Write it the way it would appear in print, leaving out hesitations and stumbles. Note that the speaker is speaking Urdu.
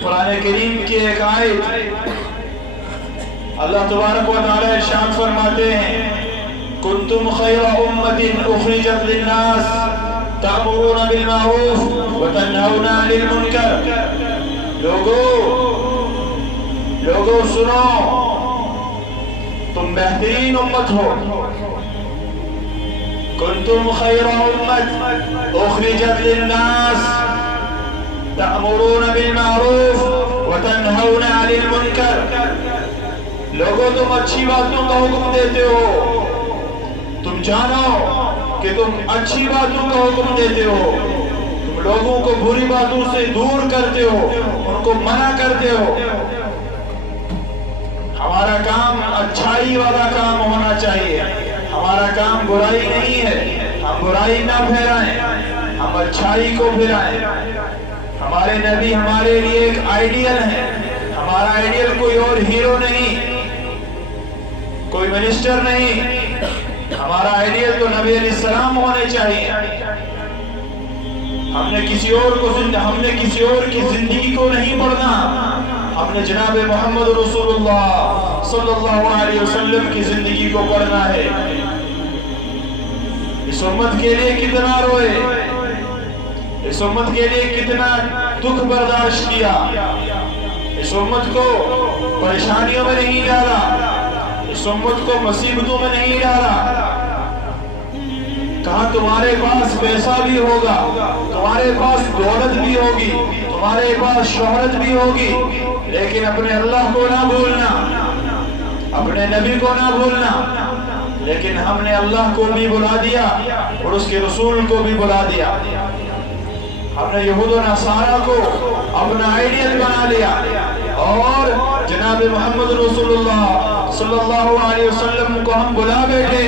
قرآن کریم کی ایک آیت اللہ تبارک و تعالی ارشاد فرماتے ہیں کنتم خیر امت اخرجت للناس تأمرون بالمعروف وتنہون عن المنکر۔ لوگو سنو، تم بہترین امت ہو۔ کنتم خیر امت اخرجت للناس تأمرون بالمعروف وتنہون عن المنکر۔ لوگوں تم اچھی باتوں کا حکم دیتے ہو، تم جانو کہ تم اچھی باتوں کا حکم دیتے ہو، تم لوگوں کو بری باتوں سے دور کرتے ہو، ان کو منع کرتے ہو۔ ہمارا کام اچھائی والا کام ہونا چاہیے، ہمارا کام برائی نہیں ہے، ہم برائی نہ پھیلائیں، ہم اچھائی کو پھیلائیں۔ ہمارے نبی ہمارے لیے ایک آئیڈیل ہے، ہمارا آئیڈیل کوئی اور ہیرو نہیں، کوئی منسٹر نہیں، ہمارا آئیڈیل تو نبی علیہ السلام ہونے چاہیے۔ ہم نے کسی اور کی زندگی کو نہیں پڑھنا، ہم نے جناب محمد رسول اللہ صلی اللہ علیہ وسلم کی زندگی کو پڑھنا ہے۔ اس امت کے لیے کتنا روئے، اس امت کے لیے کتنا دکھ برداشت کیا، اس امت کو پریشانیوں میں نہیں ڈالا، اس امت کو مصیبتوں میں نہیں ڈالا۔ کہا تمہارے پاس پیسہ بھی ہوگا، تمہارے پاس دولت بھی ہوگی، تمہارے پاس شہرت بھی ہوگی، لیکن اپنے اللہ کو نہ بھولنا، اپنے نبی کو نہ بھولنا۔ لیکن ہم نے اللہ کو بھی بلا دیا اور اس کے رسول کو بھی بلا دیا۔ ہم نے یہود و نصارہ کو اپنا آئیڈیل بنا لیا اور جناب محمد رسول اللہ صلی اللہ علیہ وسلم کو ہم بلا بیٹھے